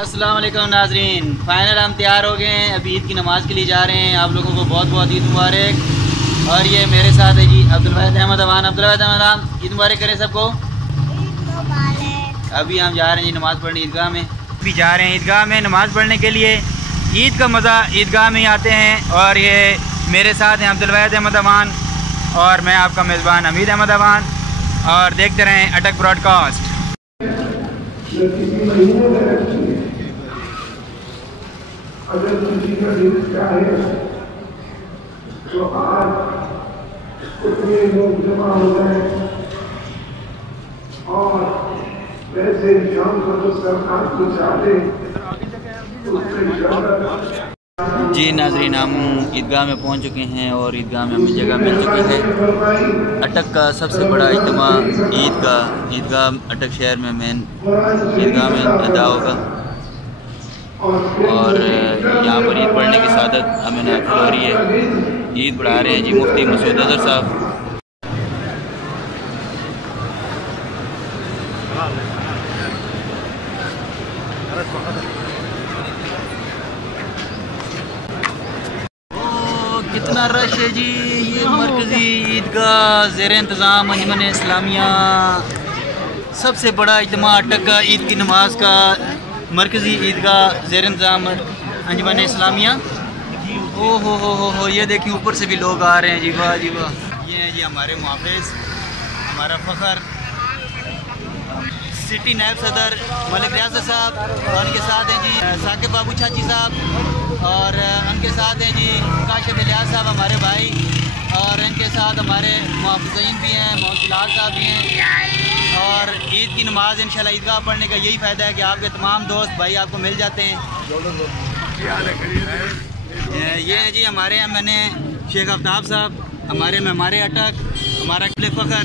अस्सलाम वालेकुम नाजरीन, फ़ाइनल हम तैयार हो गए हैं। अभी ईद की नमाज़ के लिए जा रहे हैं। आप लोगों को बहुत बहुत ईद मुबारक। और ये मेरे साथ है जी अब्दुलवाहिद अहमद अवान। ईद मुबारक करें सबको। अभी हम जा रहे हैं जी नमाज़ पढ़ने ईदगाह में। अभी जा रहे हैं ईदगाह में नमाज़ पढ़ने के लिए। ईद का मज़ा ईदगाह में ही आते हैं। और ये मेरे साथ हैं अब्दुलवाहिद अहमद अवान और मैं आपका मेज़बान हमीद अहमद अवान। और देखते रहें अटक ब्रॉडकास्ट। अगर किसी का दिल चाहे तो आज उतने लोग जमा हो जाए और वैसे शाम को तो सरकार को चाहे जी नाजरीन, हम ईदगाह में पहुंच चुके हैं और ईदगाह में हमें जगह मिल चुकी है। अटक का सबसे बड़ा इज्तिमा ईदगाह अटक शहर में मेन ईदगाह में अदा होगा। और यहाँ पर ईद पढ़ने की सादत हमें नाफिल हो रही है। ईद पढ़ा रहे हैं जी मुफ्ती मसूद अजहर साहब। कितना रश है जी। ये मरकज़ी ईदगाह ज़ेर इंतज़ाम अंजुमन इस्लामिया, सबसे बड़ा इज्तिमा अटक का ईद की नमाज का मरकज़ी ईदगाह ज़ेर इंतज़ाम अंजुमन इस्लामिया। ओ हो, ये देखिए ऊपर से भी लोग आ रहे हैं जी। वाह जी वाह। ये हैं जी हमारे मुहाफ़िज़, हमारा फ़ख्र सिटी नायब सदर मलिक रियासत साहब। और उनके साथ हैं जी साकिब बाबू चाची साहब। और उनके साथ हैं जी काशिफ इलियास साहब हमारे भाई। और इनके साथ हमारे मुहाफ़िज़ीन भी हैं, मोहम्मद बिलाल साहब भी हैं। और ईद की नमाज़ इंशाल्लाह ईदगाह पढ़ने का यही फ़ायदा है कि आपके तमाम दोस्त भाई आपको मिल जाते हैं। ये हैं जी हमारे मैंने शेख आफ्ताब साहब, हमारे अटक, हमारा फ़ख्र।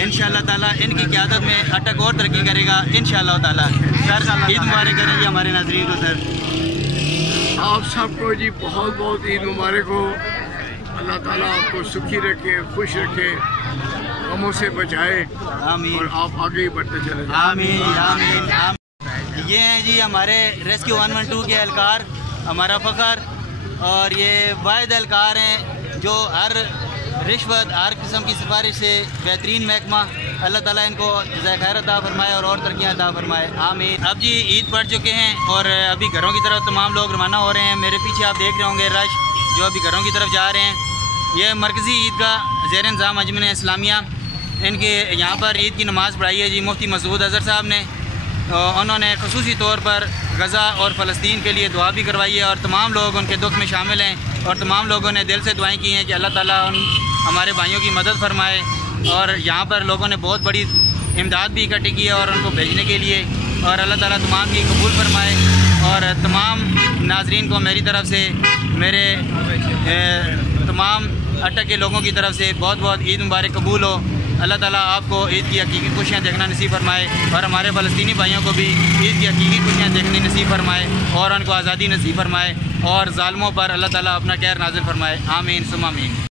इंशाल्लाह ताला इनकी क़यादत में अटक और तरक्की करेगा इंशाल्लाह ताला। सर ईद मुबारक करें जी हमारे नाज़रीन को। सर आप सबको जी बहुत बहुत ईद मुबारक हो। अल्लाह ताला आपको सुखी रखे, खुश रखे, गमों से बचाए। आमीन। और आप आगे ही बढ़ते चले जाए। आमीन आमीन आमीन। ये हैं जी हमारे रेस्क्यू 112 के एहलकार, हमारा फ़ख्र। और ये वाहिद एहलकार हैं जो हर रिश्वत हर किस्म की सिफारिश से बेहतरीन महकमा। अल्लाह ताला इनको जज़ाए खैर अता फरमाए और तरक्कियाँ अता फरमाए। आमीन। अब जी ईद पढ़ चुके हैं और अभी घरों की तरफ तमाम लोग रवाना हो रहे हैं। मेरे पीछे आप देख रहे होंगे रश जो अभी घरों की तरफ जा रहे हैं। ये मरकज़ी ईदगाह ज़ेर इंतज़ाम अंजुमन इस्लामिया, इनके यहाँ पर ईद की नमाज़ पढ़ाई है जी मुफ्ती मसूद अजहर साहब ने। उन्होंने ख़ुसूसी तौर पर गज़ा और फ़लस्तीन के लिए दुआ भी करवाई है और तमाम लोग उनके दुख में शामिल हैं। और तमाम लोगों ने दिल से दुआएं की हैं कि अल्लाह ताला हमारे भाइयों की मदद फरमाए। और यहाँ पर लोगों ने बहुत बड़ी इमदाद भी इकट्ठी की है और उनको भेजने के लिए। और अल्लाह ताला तमाम की कबूल फरमाए। और तमाम नाजरीन को मेरी तरफ से, मेरे तमाम अटक के लोगों की तरफ से बहुत बहुत ईद मुबारक कबूल हो। अल्लाह ताला आपको ईद की हकीकी खुशियाँ देखना नसीब फरमाए और हमारे फ़लस्तीनी भाइयों को भी ईद की हकीकी खुशियाँ देखनी नसीब फरमाए और उनको आज़ादी नसीब फरमाए और ज़ालिमों पर अल्लाह ताला अपना कहर नाज़िल फरमाए। आमीन सुम्मा आमीन।